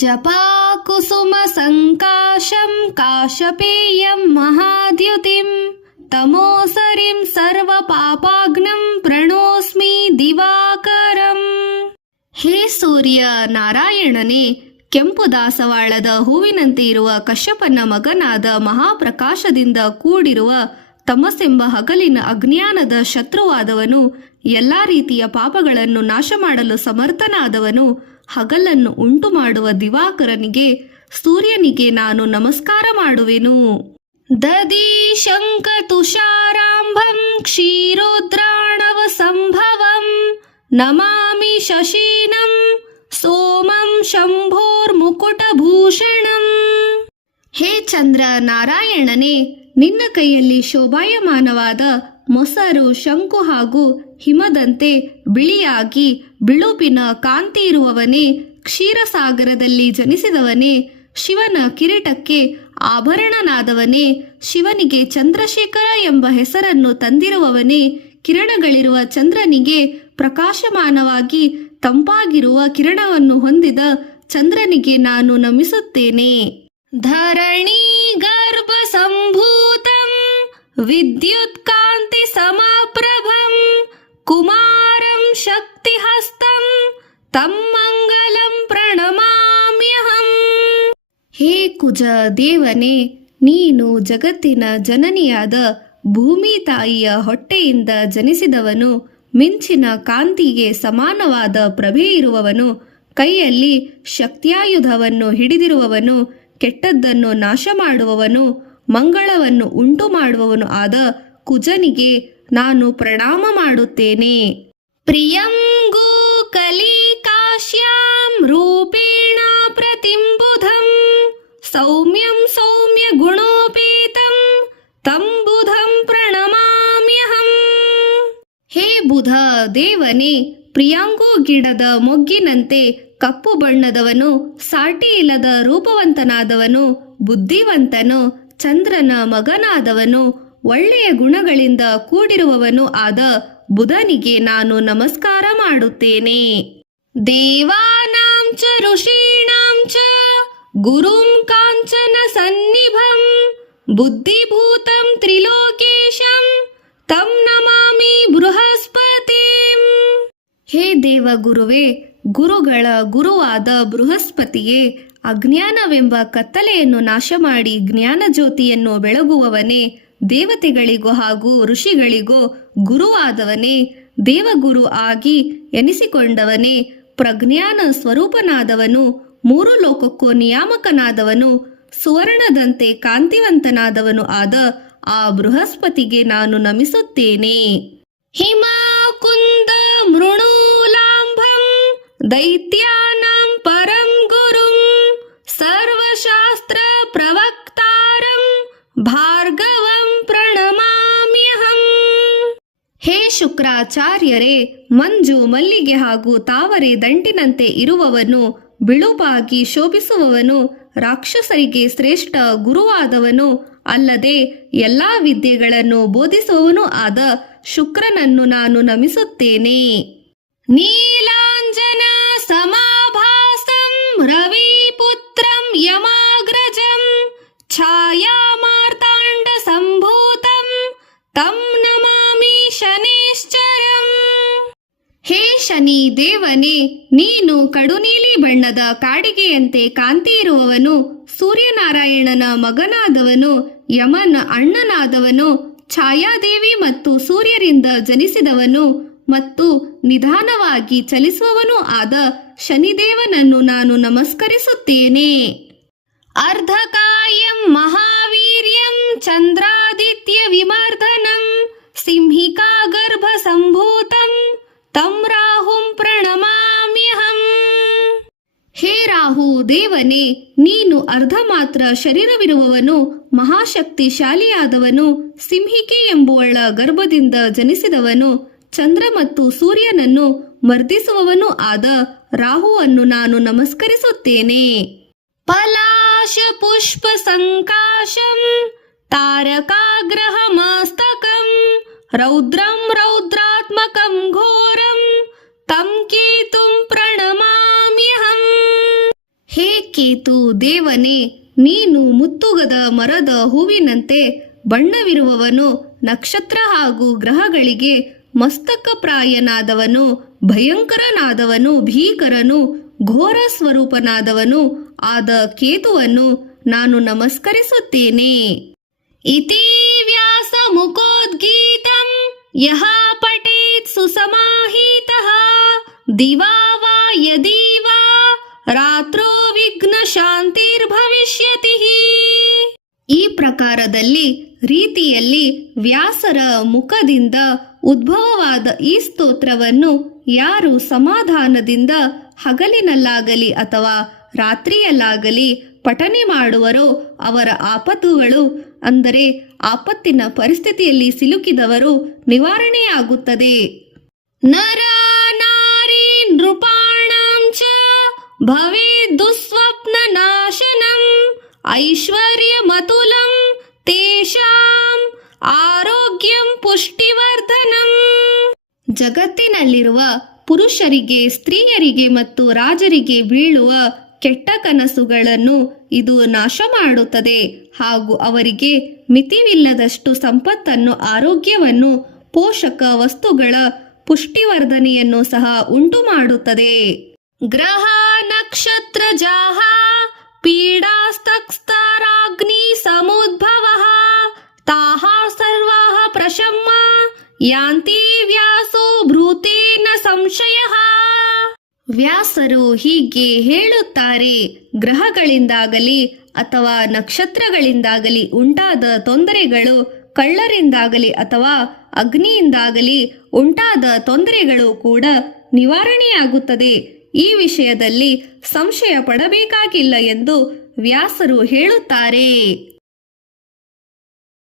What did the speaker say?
जपाकुसुमसङ्काशं काशपेयं महाद्युतिं तमोसरिं सर्वपापाग्नं प्रणोस्मि ದಿವಾಕರಂ. ಹೇ ಸೂರ್ಯ ನಾರಾಯಣನೇ, ಕೆಂಪು ದಾಸವಾಳದ ಹೂವಿನಂತೆ ಇರುವ ಕಶ್ಯಪನ ಮಗನಾದ ಮಹಾಪ್ರಕಾಶದಿಂದ ಕೂಡಿರುವ ತಮಸ್ಸೆಂಬ ಹಗಲಿನ ಅಜ್ಞಾನದ ಶತ್ರುವಾದವನು, ಎಲ್ಲ ರೀತಿಯ ಪಾಪಗಳನ್ನು ನಾಶ ಮಾಡಲು ಸಮರ್ಥನಾದವನು, ಹಗಲನ್ನು ಉಂಟು ಮಾಡುವ ದಿವಾಕರನಿಗೆ, ಸೂರ್ಯನಿಗೆ ನಾನು ನಮಸ್ಕಾರ ಮಾಡುವೆನು. ದದಿ ಶಂಕ ತುಷಾರಾಂಭಂ ಕ್ಷೀರೋದ್ರಾಣವ ಸಂಭವಂ ನಮಾಮಿ ಶಶೀನಂ ಸೋಮಂ ಶಂಭೋರ್ಮುಕುಟಭೂಷಣಂ. ಹೇ ಚಂದ್ರ ನಾರಾಯಣನೇ, ನಿನ್ನ ಕೈಯಲ್ಲಿ ಶೋಭಾಯಮಾನವಾದ ಮೊಸರು, ಶಂಕು ಹಾಗೂ ಹಿಮದಂತೆ ಬಿಳಿಯಾಗಿ ಬಿಳುಪಿನ ಕಾಂತಿ ಇರುವವನೇ, ಕ್ಷೀರಸಾಗರದಲ್ಲಿ ಜನಿಸಿದವನೇ, ಶಿವನ ಕಿರೀಟಕ್ಕೆ ಆಭರಣನಾದವನೇ, ಶಿವನಿಗೆ ಚಂದ್ರಶೇಖರ ಎಂಬ ಹೆಸರನ್ನು ತಂದಿರುವವನೇ, ಕಿರಣಗಳಿರುವ ಚಂದ್ರನಿಗೆ ಪ್ರಕಾಶಮಾನವಾಗಿ ತಂಪಾಗಿರುವ ಕಿರಣವನ್ನು ಹೊಂದಿದ ಚಂದ್ರನಿಗೆ ನಾನು ನಮಿಸುತ್ತೇನೆ. ಧರಣಿ ಗರ್ಭ ಸಂಭೂತಂ ವಿದ್ಯುತ್ ಕಾಂತಿ ಸಮಾಪ್ರಭಂ ಕುಮಾರಂ ಶಕ್ತಿಹಸ್ತಂ ತಂ ಮಂಗಲಂ ಪ್ರಣಮಾಮ್ಯಹಂ. ಹೇ ಕುಜ ದೇವನೇ, ನೀನು ಜಗತ್ತಿನ ಜನನಿಯಾದ ಭೂಮಿ ತಾಯಿಯ ಹೊಟ್ಟೆಯಿಂದ ಜನಿಸಿದವನು, ಮಿಂಚಿನ ಕಾಂತಿಗೆ ಸಮಾನವಾದ ಪ್ರಭೆ ಇರುವವನು, ಕೈಯಲ್ಲಿ ಶಕ್ತಿಯಾಯುಧವನ್ನು ಹಿಡಿದಿರುವವನು, ಕೆಟ್ಟದ್ದನ್ನು ನಾಶ ಮಾಡುವವನು, ಮಂಗಳವನ್ನು ಉಂಟು ಮಾಡುವವನು ಆದ ಕುಜನಿಗೆ ನಾನು ಪ್ರಣಾಮ ಮಾಡುತ್ತೇನೆ. ಪ್ರಿಯಂ ಗೋ ಕಲಿಕಾಶ್ಯಾಂ ರೂಪೇಣ ಪ್ರತಿಂಬುಧಂ ಸೌಮ್ಯಂ ಸೌಮ್ಯ ಗುಣೋಪೇತಂ ತಂ ಬುಧಂ ಪ್ರಣಮಾಮ್ಯಹಂ. ಹೇ ಬುಧ ದೇವನೇ, ಪ್ರಿಯಾಂಗು ಗಿಡದ ಮೊಗ್ಗಿನಂತೆ ಕಪ್ಪು ಬಣ್ಣದವನು, ಸಾಟಿ ಇಲ್ಲದ ರೂಪವಂತನಾದವನು, ಬುದ್ಧಿವಂತನು, ಚಂದ್ರನ ಮಗನಾದವನು, ಒಳ್ಳೆಯ ಗುಣಗಳಿಂದ ಕೂಡಿರುವವನು ಆದ ಬುಧನಿಗೆ ನಾನು ನಮಸ್ಕಾರ ಮಾಡುತ್ತೇನೆ. ದೇವಾನಾಂ ಚ ಋಷೀಣಾಂ ಚ ಗುರುಂ ಕಾಂಚನ ಸನ್ನಿಭಂ ಬುದ್ಧಿಭೂತಂ ತ್ರಿಲೋಕೇಶಂ ತಂ ನಮಾಮಿ ಬೃಹಸ್ಪತಿಂ. ಹೇ ದೇವಗುರುವೇ, ಗುರುಗಳ ಗುರುವಾದ ಬೃಹಸ್ಪತಿಯೇ, ಅಜ್ಞಾನವೆಂಬ ಕತ್ತಲೆಯನ್ನು ನಾಶ ಮಾಡಿ ಜ್ಞಾನ ಜ್ಯೋತಿಯನ್ನು ಬೆಳಗುವವನೇ, ದೇವತೆಗಳಿಗೂ ಹಾಗೂ ಋಷಿಗಳಿಗೂ ಗುರುವಾದವನೇ, ದೇವಗುರು ಆಗಿ ಎನಿಸಿಕೊಂಡವನೇ, ಪ್ರಜ್ಞಾನ ಸ್ವರೂಪನಾದವನು, ಮೂರು ಲೋಕಕ್ಕೂ ನಿಯಾಮಕನಾದವನು, ಸುವರ್ಣದಂತೆ ಕಾಂತಿವಂತನಾದವನು ಆದ ಆ ಬೃಹಸ್ಪತಿಗೆ ನಾನು ನಮಿಸುತ್ತೇನೆ. ಹಿಮಾಕುಂದ ಮೃಣೂಲಾಂಭಂ ದೈತ್ಯಾನಾಂ ಪರಂ ಗುರುಂ ಸರ್ವಶಾಸ್ತ್ರ ಪ್ರವಕ್ತಾರಂ ಭಾರ್ಗವಂ ಪ್ರಣಮಾಮ್ಯಹಂ. ಹೇ ಶುಕ್ರಾಚಾರ್ಯರೇ, ಮಂಜು ಮಲ್ಲಿಗೆ ಹಾಗೂ ತಾವರೆ ದಂಟಿನಂತೆ ಇರುವವನು, ಬಿಳುಪಾಗಿ ಶೋಭಿಸುವವನು, ರಾಕ್ಷಸರಿಗೆ ಶ್ರೇಷ್ಠ ಗುರುವಾದವನು, ಅಲ್ಲದೆ ಎಲ್ಲಾ ವಿದ್ಯೆಗಳನ್ನು ಬೋಧಿಸುವವನು ಆದ ಶುಕ್ರನನ್ನು ನಾನು ನಮಿಸುತ್ತೇನೆ. ನೀಲಾಂಜನ ಸಮಾಭಾಸಂ ರವಿಪುತ್ರಂ ಯಮಾಗ್ರಜಂ ಛಾಯಾ ಮಾರ್ತಾಂಡ ಸಂಭೂತಂ ತಂ ನಮಾಮಿ ಶನೇಶ್ಚರಂ. ಹೇ ಶನಿ ದೇವನೇ, ನೀನು ಕಡುನೀಲಿ ಬಣ್ಣದ ಕಾಡಿಗೆಯಂತೆ ಕಾಂತಿ ಇರುವವನು, ಸೂರ್ಯನಾರಾಯಣನ ಮಗನಾದವನು, ಯಮನ ಅಣ್ಣನಾದವನು, ಛಾಯಾದೇವಿ ಮತ್ತು ಸೂರ್ಯರಿಂದ ಜನಿಸಿದವನು ಮತ್ತು ನಿಧಾನವಾಗಿ ಚಲಿಸುವವನು ಆದ ಶನಿದೇವನನ್ನು ನಾನು ನಮಸ್ಕರಿಸುತ್ತೇನೆ. ಅರ್ಧಕಾಯಂ ಮಹಾವೀರ್ಯಂ ಚಂದ್ರಾದಿತ್ಯ ವಿಮರ್ದನಂ ಸಿಂಹಿಕಾ ಗರ್ಭ ಸಂಭೂತಂ ತಂ ರಾಹುಂ ಪ್ರಣಮಾಮ್ಯಹಂ. ಹೇ ರಾಹು ದೇವನೇ, ನೀನು ಅರ್ಧ ಮಾತ್ರ ಶರೀರವಿರುವವನು, ಮಹಾಶಕ್ತಿಶಾಲಿಯಾದವನು, ಸಿಂಹಿಕೆ ಎಂಬುವಳ ಗರ್ಭದಿಂದ ಜನಿಸಿದವನು, ಚಂದ್ರ ಮತ್ತು ಸೂರ್ಯನನ್ನು ಮರ್ದಿಸುವವನು ಆದ ರಾಹುವನ್ನು ನಾನು ನಮಸ್ಕರಿಸುತ್ತೇನೆ. ಪಲಾಶ ಪುಷ್ಪ ಸಂಕಾಶಂ ತಾರಕಾಗ್ರಹ ಮಸ್ತಕಂ ರೌದ್ರಂ ರೌದ್ರಾತ್ಮಕಂ ಘೋರಂ ತಂ ಕೇತುಂ ಪ್ರಣಮಾಮ್ಯಹಂ. ಹೇ ಕೇತು ದೇವನೇ, ನೀನು ಮುತ್ತುಗದ ಮರದ ಹೂವಿನಂತೆ ಬಣ್ಣವಿರುವವನು, ನಕ್ಷತ್ರ ಹಾಗೂ ಗ್ರಹಗಳಿಗೆ ಮಸ್ತಕಪ್ರಾಯನಾದವನು, ಭಯಂಕರನಾದವನು, ಭೀಕರನು, ಘೋರ ಸ್ವರೂಪನಾದವನು ಆದ ಕೇತುವನ್ನು ನಾನು ನಮಸ್ಕರಿಸುತ್ತೇನೆ. ಇತಿ ವ್ಯಾಸ ಮುಖೋದ್ಗೀತಂ ಯಹ ಪಠೇತ್ ಸುಸಮಾಹಿತಃ ದಿವಾ ವಾ ಯದಿ ವಾ ರಾತ್ರೋ ವಿಘ್ನ ಶಾಂತಿರ್ಭವಿಷ್ಯತಿ. ಈ ಪ್ರಕಾರದಲ್ಲಿ ರೀತಿಯಲ್ಲಿ ವ್ಯಾಸರ ಮುಖದಿಂದ ಉದ್ಭವವಾದ ಈ ಸ್ತೋತ್ರವನ್ನು ಯಾರು ಸಮಾಧಾನದಿಂದ ಹಗಲಿನಲ್ಲಾಗಲಿ ಅಥವಾ ರಾತ್ರಿಯಲ್ಲಾಗಲಿ ಪಠನೆ ಮಾಡುವರೋ ಅವರ ಆಪತ್ತುಗಳು, ಅಂದರೆ ಆಪತ್ತಿನ ಪರಿಸ್ಥಿತಿಯಲ್ಲಿ ಸಿಲುಕಿದವರು ನಿವಾರಣೆಯಾಗುತ್ತದೆ. ನರ ನಾರಿ ನೃಪಾಣಾಂ ಚ ಭವೇದ್ ದುಸ್ವಪ್ನ ನಾಶನಂ ಐಶ್ವರ್ಯಮತುಲಂ ತೇಷಾಂ ಆರೋಗ್ಯಂ ಪುಷ್ಟಿವರ್ಧನಂ. ಜಗತ್ತಿನಲ್ಲಿರುವ ಪುರುಷರಿಗೆ, ಸ್ತ್ರೀಯರಿಗೆ ಮತ್ತು ರಾಜರಿಗೆ ಬೀಳುವ ಕೆಟ್ಟ ಕನಸುಗಳನ್ನು ಇದು ನಾಶ ಮಾಡುತ್ತದೆ ಹಾಗೂ ಅವರಿಗೆ ಮಿತಿವಿಲ್ಲದಷ್ಟು ಸಂಪತ್ತನ್ನು, ಆರೋಗ್ಯವನ್ನು, ಪೋಷಕ ವಸ್ತುಗಳ ಪುಷ್ಟಿವರ್ಧನೆಯನ್ನು ಸಹ ಉಂಟು ಮಾಡುತ್ತದೆ. ಗ್ರಹ ನಕ್ಷತ್ರ ಜಾಹ ಪೀಡಾಸ್ತಕ್ಸ್ತಾರಾಗ್ನಿ ಸಮುದ್ಭವಃ ತಾಹ ಸರ್ವಾಃ ಪ್ರಶಮ್ಮ ಯಾಂತಿ ವ್ಯಾಸೋ ಭ್ರೂತೇನ ಸಂಶಯಃ. ವ್ಯಾಸರು ಹೀಗೆ ಹೇಳುತ್ತಾರೆ, ಗ್ರಹಗಳಿಂದಾಗಲಿ ಅಥವಾ ನಕ್ಷತ್ರಗಳಿಂದಾಗಲಿ ಉಂಟಾದ ತೊಂದರೆಗಳು, ಕಳ್ಳರಿಂದಾಗಲಿ ಅಥವಾ ಅಗ್ನಿಯಿಂದಾಗಲಿ ಉಂಟಾದ ತೊಂದರೆಗಳು ಕೂಡ ನಿವಾರಣೆಯಾಗುತ್ತದೆ. ಈ ವಿಷಯದಲ್ಲಿ ಸಂಶಯ ಪಡಬೇಕಾಗಿಲ್ಲ ಎಂದು ವ್ಯಾಸರು ಹೇಳುತ್ತಾರೆ.